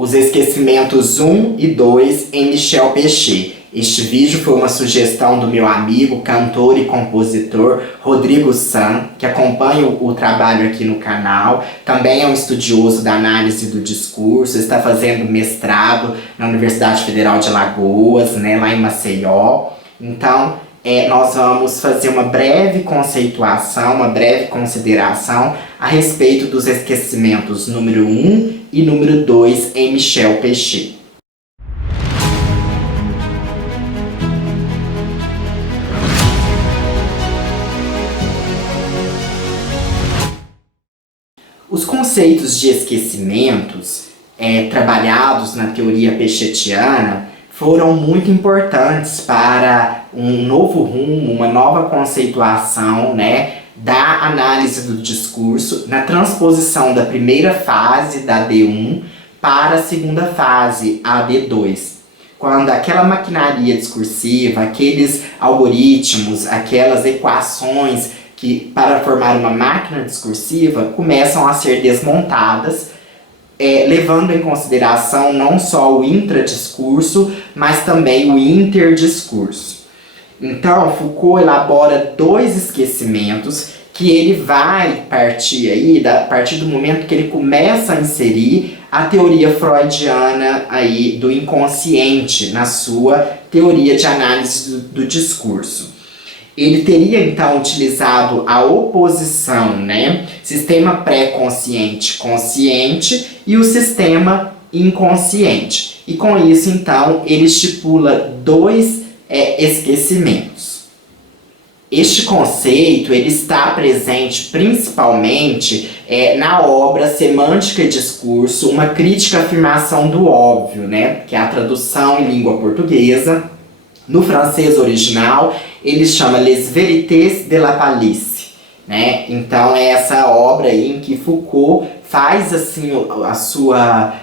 Os esquecimentos 1 e 2 em Michel Pechet. Este vídeo foi uma sugestão do meu amigo, cantor e compositor Rodrigo San, que acompanha o trabalho aqui no canal. Também é um estudioso da análise do discurso, está fazendo mestrado na Universidade Federal de Alagoas, lá em Maceió. Então, nós vamos fazer uma breve conceituação, uma breve consideração a respeito dos esquecimentos número 1 e número 2 em Michel Pechet. Os conceitos de esquecimentos trabalhados na teoria pechetiana foram muito importantes para um novo rumo, uma nova conceituação da análise do discurso na transposição da primeira fase, da D1, para a segunda fase, a D2. Quando aquela maquinaria discursiva, aqueles algoritmos, aquelas equações que para formar uma máquina discursiva começam a ser desmontadas, levando em consideração não só o intradiscurso, mas também o interdiscurso. Então, Foucault elabora dois esquecimentos que ele vai partir aí, a partir do momento que ele começa a inserir a teoria freudiana aí do inconsciente na sua teoria de análise do discurso. Ele teria então utilizado a oposição, sistema pré-consciente-consciente e o sistema inconsciente. E com isso, então, ele estipula dois esquecimentos. Este conceito ele está presente principalmente na obra Semântica e Discurso, uma crítica à afirmação do óbvio, que é a tradução em língua portuguesa. No francês original, ele chama Les Vérités de la Palisse, Então é essa obra aí em que Foucault faz assim a sua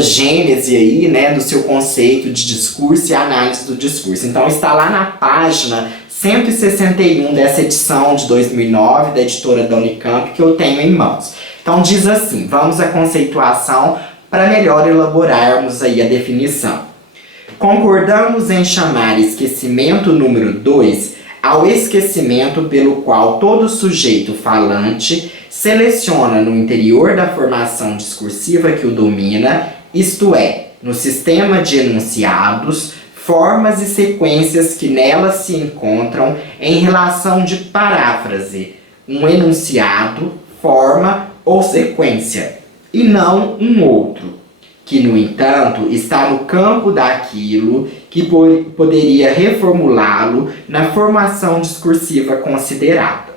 gênese aí, do seu conceito de discurso e análise do discurso. Então está lá na página 161 dessa edição de 2009 da editora da Unicamp que eu tenho em mãos. Então diz assim, vamos à conceituação para melhor elaborarmos aí a definição. Concordamos em chamar esquecimento número 2 ao esquecimento pelo qual todo sujeito falante seleciona no interior da formação discursiva que o domina, isto é, no sistema de enunciados, formas e sequências que nelas se encontram em relação de paráfrase, um enunciado, forma ou sequência, e não um outro, que, no entanto, está no campo daquilo que poderia reformulá-lo na formação discursiva considerada.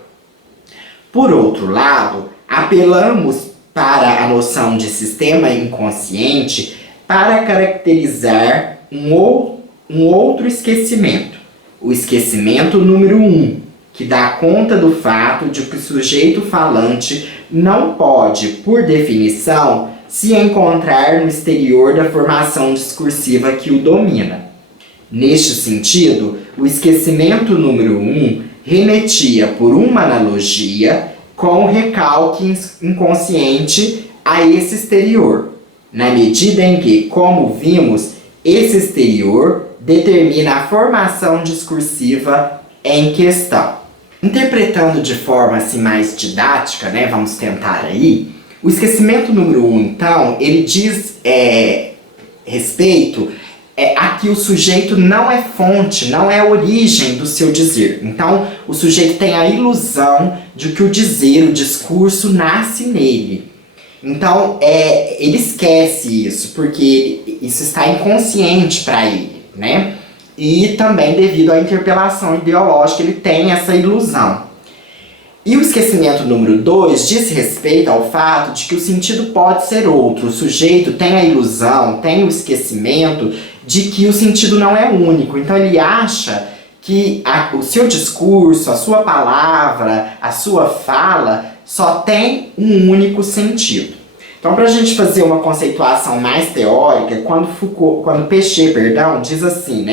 Por outro lado, apelamos para a noção de sistema inconsciente para caracterizar um outro esquecimento, o esquecimento número 1, que dá conta do fato de que o sujeito falante não pode, por definição, se encontrar no exterior da formação discursiva que o domina. Neste sentido, o esquecimento número 1 remetia por uma analogia com o recalque inconsciente a esse exterior, na medida em que, como vimos, esse exterior determina a formação discursiva em questão. Interpretando de forma assim mais didática, vamos tentar aí, o esquecimento número 1, então, ele diz respeito a que o sujeito não é fonte, não é origem do seu dizer. Então, o sujeito tem a ilusão de que o dizer, o discurso, nasce nele. Então, ele esquece isso, porque isso está inconsciente para ele, E também devido à interpelação ideológica, ele tem essa ilusão. E o esquecimento número 2 diz respeito ao fato de que o sentido pode ser outro. O sujeito tem a ilusão, tem o esquecimento de que o sentido não é único. Então ele acha que o seu discurso, a sua palavra, a sua fala só tem um único sentido. Então, para a gente fazer uma conceituação mais teórica, quando Pechet, diz assim,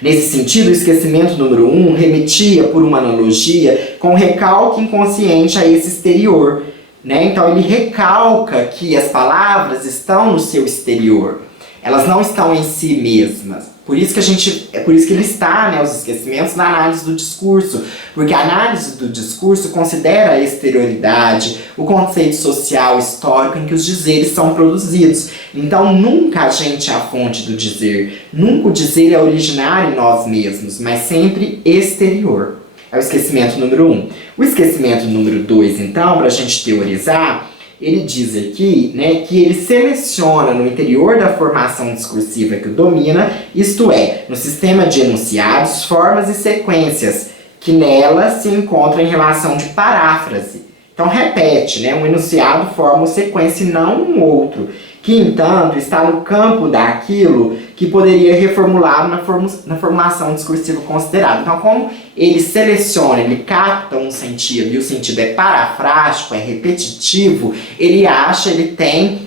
Nesse sentido, o esquecimento número 1 remetia, por uma analogia, com o recalque inconsciente a esse exterior, né? Então ele recalca que as palavras estão no seu exterior, elas não estão em si mesmas. Por isso que por isso que ele está, né, os esquecimentos na análise do discurso, porque a análise do discurso considera a exterioridade, o conceito social histórico em que os dizeres são produzidos. Então nunca a gente é a fonte do dizer, nunca o dizer é originário em nós mesmos, mas sempre exterior. É o esquecimento número 1. O esquecimento número 2, então, para a gente teorizar, ele diz aqui, né, que ele seleciona no interior da formação discursiva que o domina, isto é, no sistema de enunciados, formas e sequências, que nela se encontram em relação de paráfrase. Então repete, né, um enunciado forma uma sequência e não um outro, que, entanto, está no campo daquilo que poderia reformular na formulação discursiva considerada. Então, como ele seleciona, ele capta um sentido, e o sentido é parafrástico, é repetitivo, ele tem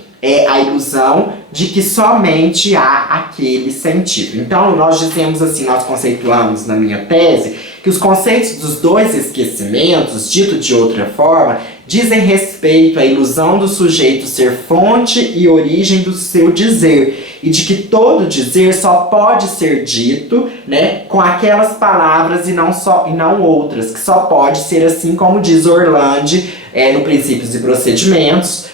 a ilusão de que somente há aquele sentido. Então, nós dizemos assim, nós conceituamos na minha tese, que os conceitos dos dois esquecimentos, dito de outra forma, dizem respeito à ilusão do sujeito ser fonte e origem do seu dizer, e de que todo dizer só pode ser dito, né, com aquelas palavras e não outras, que só pode ser assim como diz Orlandi no Princípios e Procedimentos,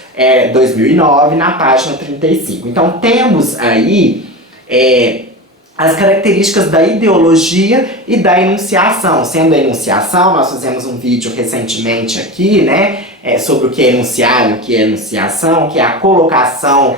2009, na página 35. Então temos aí as características da ideologia e da enunciação. Sendo a enunciação, nós fizemos um vídeo recentemente aqui, né, sobre o que é enunciar e o que é enunciação, que é a colocação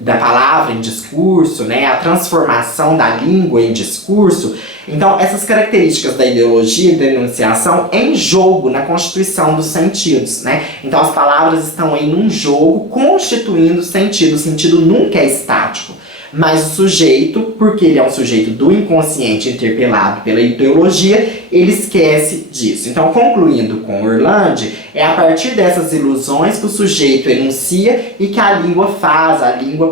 da palavra em discurso, né, a transformação da língua em discurso. Então, essas características da ideologia e da enunciação em jogo na constituição dos sentidos, né? Então, as palavras estão aí num jogo constituindo sentido. O sentido nunca é estático. Mas o sujeito, porque ele é um sujeito do inconsciente interpelado pela ideologia, ele esquece disso. Então, concluindo com Orlandi, é a partir dessas ilusões que o sujeito enuncia e que a língua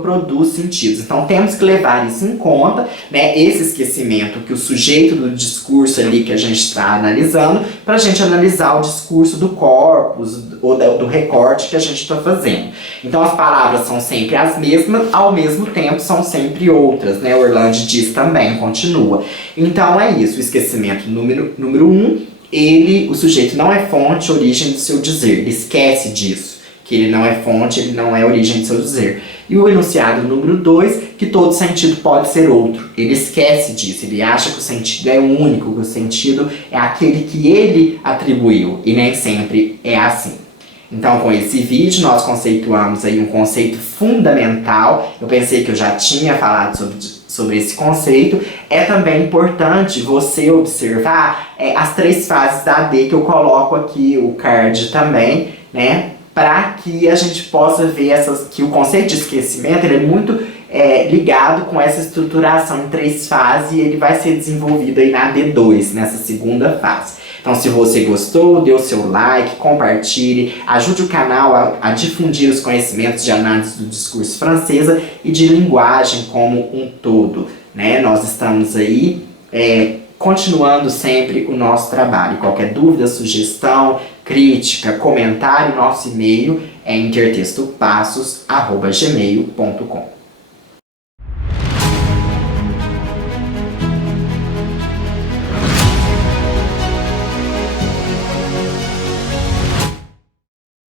produz sentidos. Então, temos que levar isso em conta, né, esse esquecimento que o sujeito do discurso ali que a gente está analisando, para a gente analisar o discurso do corpus ou do recorte que a gente está fazendo. Então, as palavras são sempre as mesmas, ao mesmo tempo são sempre outras, né? Orlandi diz também, continua. Então é isso, o esquecimento número 1, o sujeito não é fonte, origem do seu dizer, ele esquece disso, que ele não é fonte, ele não é origem do seu dizer. E o enunciado número 2, que todo sentido pode ser outro, ele esquece disso, ele acha que o sentido é único, que o sentido é aquele que ele atribuiu, e nem sempre é assim. Então, com esse vídeo, nós conceituamos aí um conceito fundamental. Eu pensei que eu já tinha falado sobre esse conceito. É também importante você observar as 3 fases da AD, que eu coloco aqui, o card também, né? Para que a gente possa ver que o conceito de esquecimento ele é muito ligado com essa estruturação em 3 fases, e ele vai ser desenvolvido aí na AD2, nessa segunda fase. Então, se você gostou, dê o seu like, compartilhe, ajude o canal a difundir os conhecimentos de análise do discurso francesa e de linguagem como um todo, né? Nós estamos aí continuando sempre o nosso trabalho. Qualquer dúvida, sugestão, crítica, comentário, nosso e-mail é intertextopassos@gmail.com.